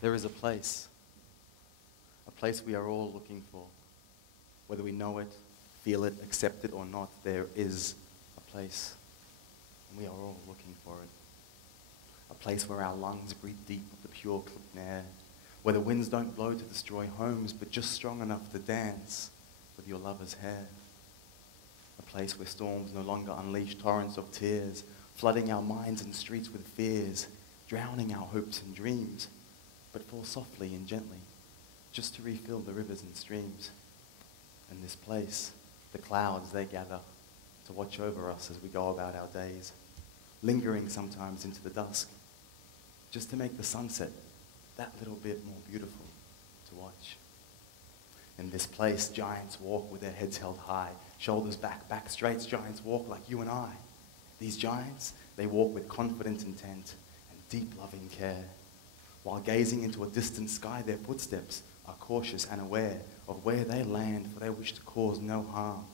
There is a place we are all looking for. Whether we know it, feel it, accept it or not, there is a place, and we are all looking for it. A place where our lungs breathe deep of the pure, clean air, where the winds don't blow to destroy homes, but just strong enough to dance with your lover's hair. A place where storms no longer unleash torrents of tears, flooding our minds and streets with fears, drowning our hopes and dreams, but fall softly and gently, just to refill the rivers and streams. In this place, the clouds, they gather to watch over us as we go about our days, lingering sometimes into the dusk, just to make the sunset that little bit more beautiful to watch. In this place, giants walk with their heads held high, shoulders back, back straight. Giants walk like you and I. These giants, they walk with confident intent and deep loving care. While gazing into a distant sky, their footsteps are cautious and aware of where they land, for they wish to cause no harm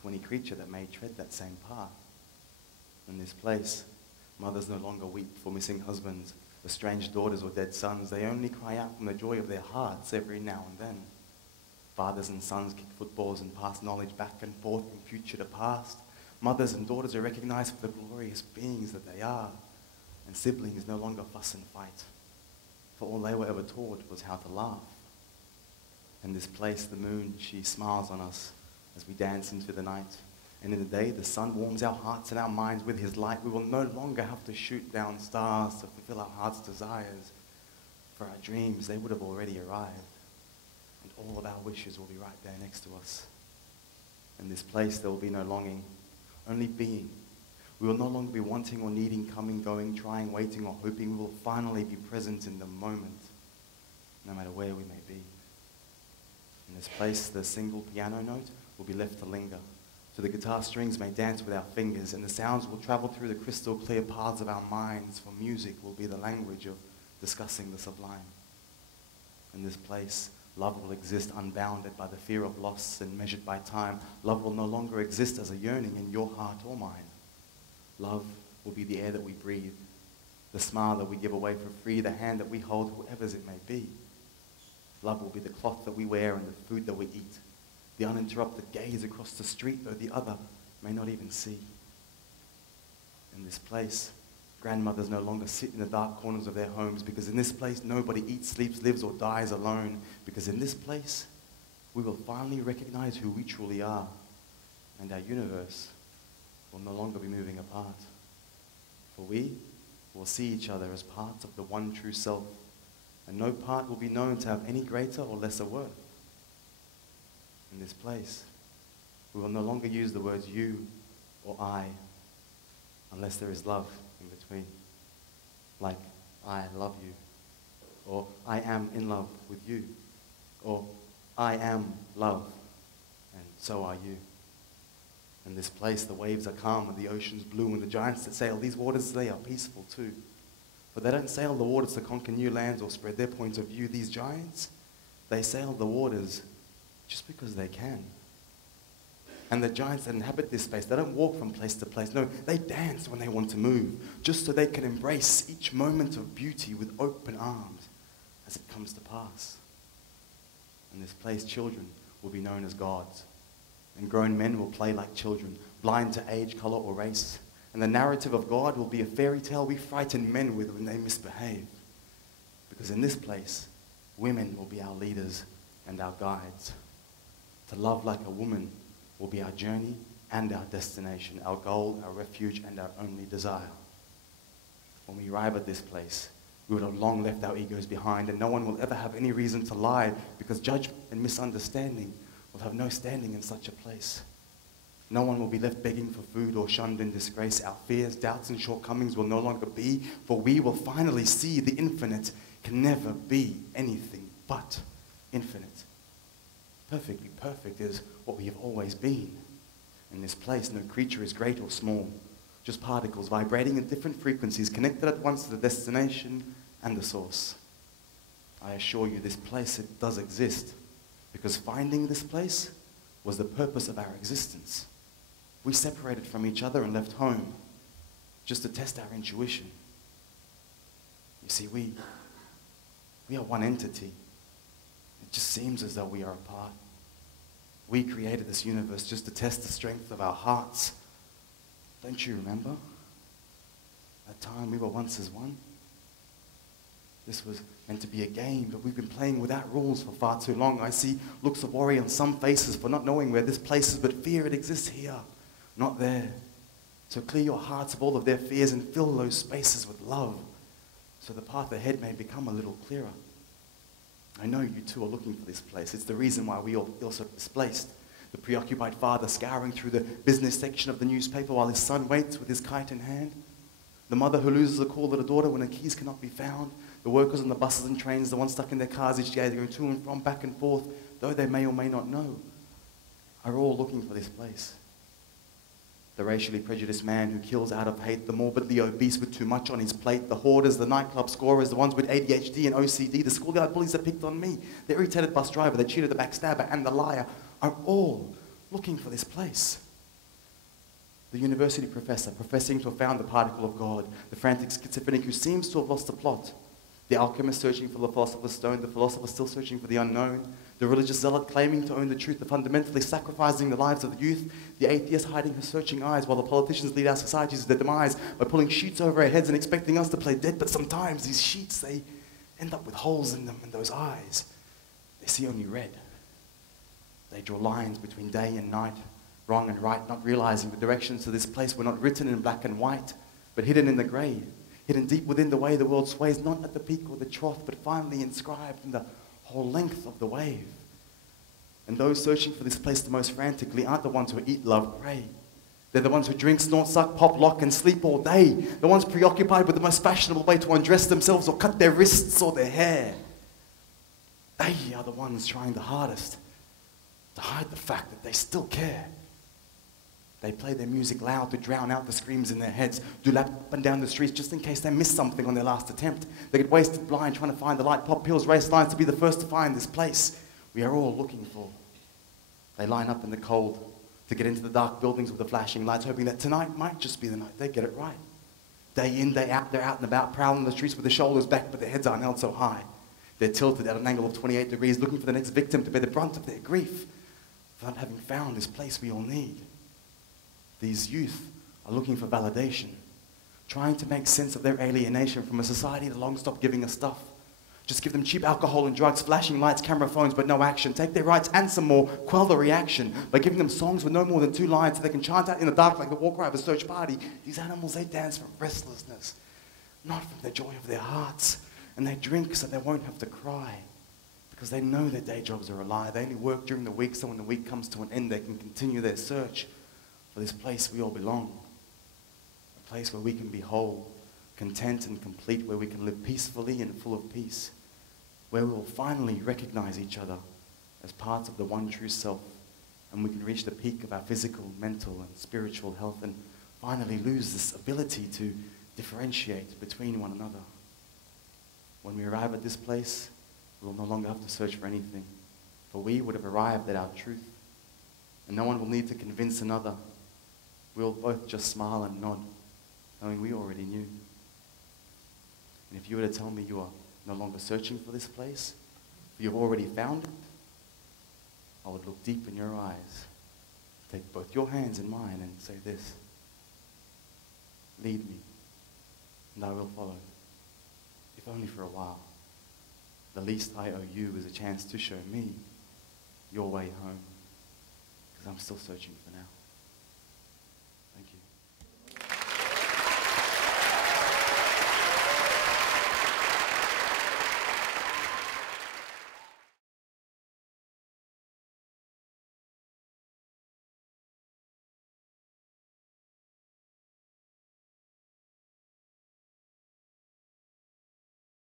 to any creature that may tread that same path. In this place, mothers no longer weep for missing husbands, estranged daughters or dead sons. They only cry out from the joy of their hearts every now and then. Fathers and sons kick footballs and pass knowledge back and forth from future to past. Mothers and daughters are recognized for the glorious beings that they are, and siblings no longer fuss and fight, for all they were ever taught was how to laugh. In this place, the moon, she smiles on us as we dance into the night. And in the day, the sun warms our hearts and our minds with his light. We will no longer have to shoot down stars to fulfill our heart's desires. For our dreams, they would have already arrived. And all of our wishes will be right there next to us. In this place, there will be no longing, only being. We will no longer be wanting or needing, coming, going, trying, waiting, or hoping. We will finally be present in the moment, no matter where we may be. In this place, the single piano note will be left to linger, so the guitar strings may dance with our fingers, and the sounds will travel through the crystal clear paths of our minds, for music will be the language of discussing the sublime. In this place, love will exist unbounded by the fear of loss and measured by time. Love will no longer exist as a yearning in your heart or mine. Love will be the air that we breathe, the smile that we give away for free, the hand that we hold, whoever's it may be. Love will be the cloth that we wear and the food that we eat, the uninterrupted gaze across the street, though the other may not even see. In this place, grandmothers no longer sit in the dark corners of their homes, because in this place nobody eats, sleeps, lives, or dies alone. Because in this place, we will finally recognize who we truly are, and our universe will no longer be moving apart. For we will see each other as parts of the one true self, and no part will be known to have any greater or lesser worth. In this place, we will no longer use the words you or I, unless there is love in between. Like, I love you, or I am in love with you, or I am love, and so are you. In this place, the waves are calm and the ocean's blue, and the giants that sail these waters, they are peaceful too. But they don't sail the waters to conquer new lands or spread their points of view. These giants, they sail the waters just because they can. And the giants that inhabit this space, they don't walk from place to place. No, they dance when they want to move, just so they can embrace each moment of beauty with open arms as it comes to pass. In this place, children will be known as gods, and grown men will play like children, blind to age, color, or race. And the narrative of God will be a fairy tale we frighten men with when they misbehave. Because in this place, women will be our leaders and our guides. To love like a woman will be our journey and our destination, our goal, our refuge, and our only desire. When we arrive at this place, we would have long left our egos behind, and no one will ever have any reason to lie, because judgment and misunderstanding will have no standing in such a place. No one will be left begging for food or shunned in disgrace. Our fears, doubts, and shortcomings will no longer be, for we will finally see the infinite can never be anything but infinite. Perfectly perfect is what we have always been. In this place, no creature is great or small, just particles vibrating at different frequencies, connected at once to the destination and the source. I assure you, this place, it does exist, because finding this place was the purpose of our existence. We separated from each other and left home just to test our intuition. You see, we We are one entity. It just seems as though we are apart. We created this universe just to test the strength of our hearts. Don't you remember? That time we were once as one. This was meant to be a game, but we've been playing without rules for far too long. I see looks of worry on some faces for not knowing where this place is, but fear, it exists here, not there. So clear your hearts of all of their fears and fill those spaces with love, so the path ahead may become a little clearer. I know you too are looking for this place. It's the reason why we all feel so displaced. The preoccupied father scouring through the business section of the newspaper while his son waits with his kite in hand. The mother who loses a call at her daughter when her keys cannot be found. The workers on the buses and trains, the ones stuck in their cars each day going to and from, back and forth, though they may or may not know, are all looking for this place. The racially prejudiced man who kills out of hate, the morbidly obese with too much on his plate, the hoarders, the nightclub scorers, the ones with ADHD and OCD, the schoolyard bullies that picked on me, the irritated bus driver, the cheater, the backstabber, and the liar are all looking for this place. The university professor professing to have found the particle of God, the frantic schizophrenic who seems to have lost the plot, the alchemist searching for the philosopher's stone, the philosopher still searching for the unknown, the religious zealot claiming to own the truth, the fundamentally sacrificing the lives of the youth, the atheist hiding her searching eyes while the politicians lead our societies to their demise by pulling sheets over our heads and expecting us to play dead. But sometimes these sheets, they end up with holes in them, and those eyes, they see only red. They draw lines between day and night, wrong and right, not realizing the directions to this place were not written in black and white, but hidden in the grey, hidden deep within the way the world sways, not at the peak or the trough, but finally inscribed in the whole length of the wave. And those searching for this place the most frantically aren't the ones who eat, love, pray. They're the ones who drink, snort, suck, pop, lock, and sleep all day. The ones preoccupied with the most fashionable way to undress themselves or cut their wrists or their hair. They are the ones trying the hardest to hide the fact that they still care. They play their music loud to drown out the screams in their heads, do lap up and down the streets just in case they miss something on their last attempt. They get wasted blind trying to find the light, pop pills, race lines to be the first to find this place we are all looking for. They line up in the cold to get into the dark buildings with the flashing lights, hoping that tonight might just be the night they get it right. Day in, day out, they're out and about, prowling the streets with their shoulders back, but their heads aren't held so high. They're tilted at an angle of 28 degrees, looking for the next victim to bear the brunt of their grief, for not having found this place we all need. These youth are looking for validation, trying to make sense of their alienation from a society that long stopped giving us stuff. Just give them cheap alcohol and drugs, flashing lights, camera phones, but no action. Take their rights and some more, quell the reaction by giving them songs with no more than 2 lines so they can chant out in the dark like the war cry of a search party. These animals, they dance from restlessness, not from the joy of their hearts. And they drink so they won't have to cry, because they know their day jobs are a lie. They only work during the week, so when the week comes to an end, they can continue their search for this place we all belong. A place where we can be whole, content and complete, where we can live peacefully and full of peace, where we will finally recognize each other as parts of the one true self, and we can reach the peak of our physical, mental, and spiritual health, and finally lose this ability to differentiate between one another. When we arrive at this place, we will no longer have to search for anything, for we would have arrived at our truth, and no one will need to convince another. We'll both just smile and nod, knowing we already knew. And if you were to tell me you are no longer searching for this place, but you've already found it, I would look deep in your eyes, take both your hands in mine and say this: lead me, and I will follow, if only for a while. The least I owe you is a chance to show me your way home, because I'm still searching for now.